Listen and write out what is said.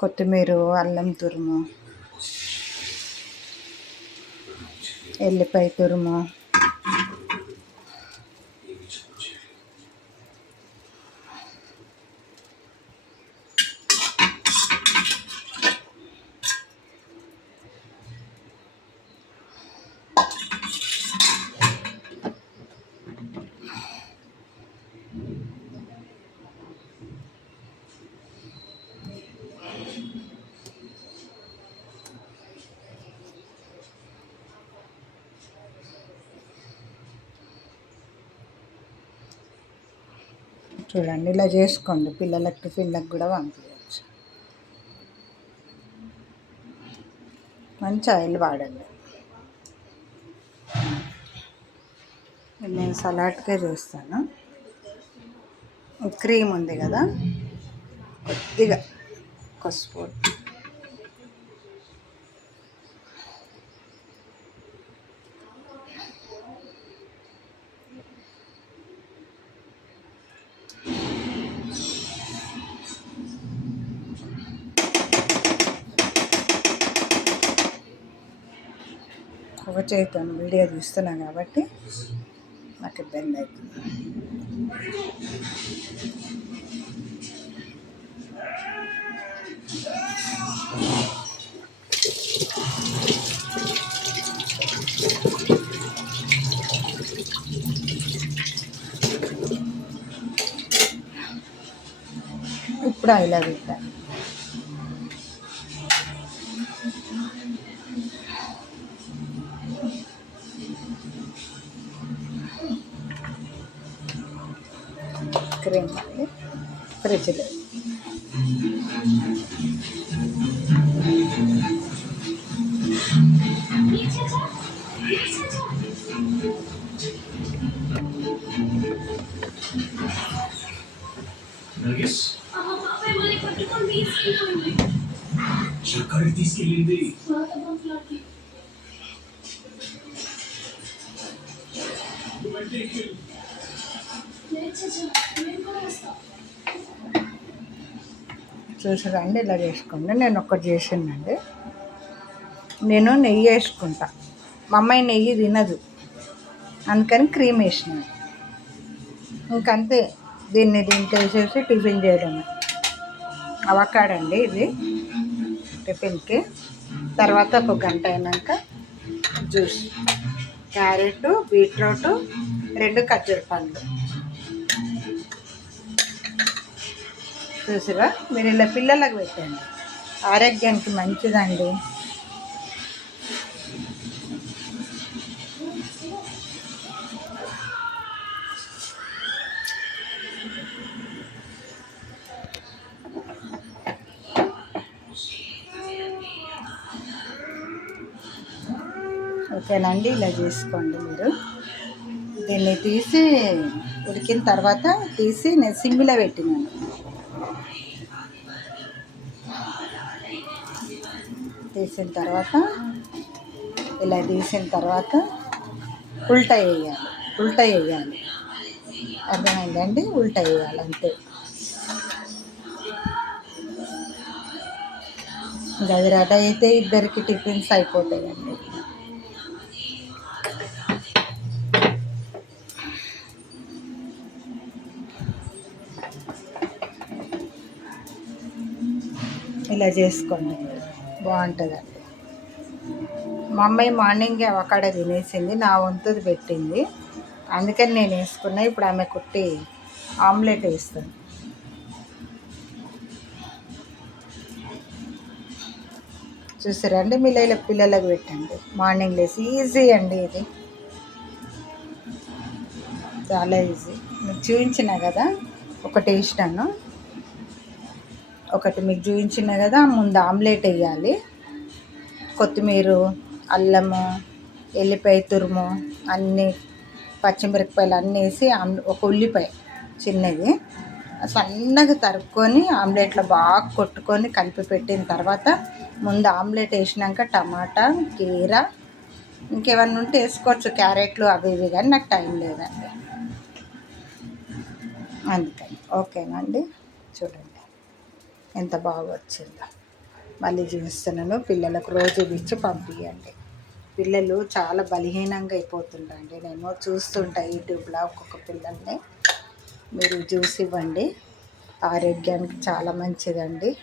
కొత్తిమీర, అల్లం తురుము, ఎల్లిపాయ తురుము, చూడండి ఇలా చేసుకోండి, పిల్లలకు టిఫిన్లకు కూడా పంపించవచ్చు. మంచి ఆయిల్ వాడండి. నేను సలాడ్కే చేస్తాను. క్రీమ్ ఉంది కదా, కొద్దిగా స్పూన్ ఒక చేతితో వీడియో తీస్తున్నాం కాబట్టి నాకు ఇబ్బంది అవుతుంది. ఇప్పుడు ఇలా పెట్టాను. క్రీమ్ మళ్ళీ ఫ్రిడ్జ్లో తీసుకెళ్ళింది. చూసారండి, ఇలా చేసుకోండి. నేను ఒక్కటి చేసిందండి. నేను నెయ్యి వేసుకుంటా, మా అమ్మాయి నెయ్యి తినదు, అందుకని క్రీమ్ వేసినాను. ఇంకంతే, దీంట్లో వేసేసి టిఫిన్ చేయడమే. అవకాడండి ఇది టిఫిన్కి. తర్వాత ఒక గంట అయినాక జ్యూస్, క్యారెట్, బీట్రూట్, 2 ఖర్జూర పండ్లు. చూసిరా, మీరు ఇలా పిల్లలకు పెట్టండి, ఆరోగ్యానికి మంచిదండి. ఓకేనండి, ఇలా చేసుకోండి మీరు. దీన్ని తీసి ఉడికిన తర్వాత తీసి నేను సిమ్లో పెట్టినాను. తీసిన తర్వాత ఇలా తీసిన తర్వాత ఉల్టా వేయాలి. అర్థమైందండి? ఉల్టా వేయాలి అంతే. అది రెడీ అయితే ఇద్దరికి టిఫిన్స్ అయిపోతాయండి. ఇలా చేసుకోండి, బాగుంటుందండి. మా అమ్మాయి మార్నింగే అవకాడో తినేసింది, నా వంతుది పెట్టింది, అందుకని నేను వేసుకున్నా. ఇప్పుడు ఆమె కుట్టి ఆమ్లెట్ వేస్తాను. చూసారండి, మీరు పిల్లలకు పెట్టండి, మార్నింగ్ లేసి. ఈజీ అండి ఇది, చాలా ఈజీ. మీకు చూపించిన కదా, ఒకటి వేసినాను, ఒకటి మీకు చూపించిన కదా. ముందు ఆమ్లెట్ వేయాలి, కొత్తిమీర, అల్లము, ఎల్లిపాయ తురుము, అన్నీ పచ్చిమిరపకాయలు అన్నీ వేసి ఒక ఉల్లిపాయ చిన్నది సన్నగా తరుక్కొని ఆమ్లెట్లో బాగా కొట్టుకొని కలిపి పెట్టిన తర్వాత, ముందు ఆమ్లెట్ వేసినాక టమాటా, కీర, ఇంకేమన్నా ఉంటే వేసుకోవచ్చు, క్యారెట్లు అవి ఇవి, కానీ నాకు టైం లేదండి అందుకని. ఓకేనండి, చూడండి. ఎంత బాగా వచ్చిందో. మళ్ళీ చూపిస్తున్నాను. పిల్లలకు రోజు ఇచ్చి పంపించండి. పిల్లలు చాలా బలహీనంగా అయిపోతుంటారండి. నేను చూస్తుంటా యూట్యూబ్లో ఒక్కొక్క పిల్లల్ని. మీరు జ్యూస్ ఇవ్వండి, ఆరోగ్యానికి చాలా మంచిదండి.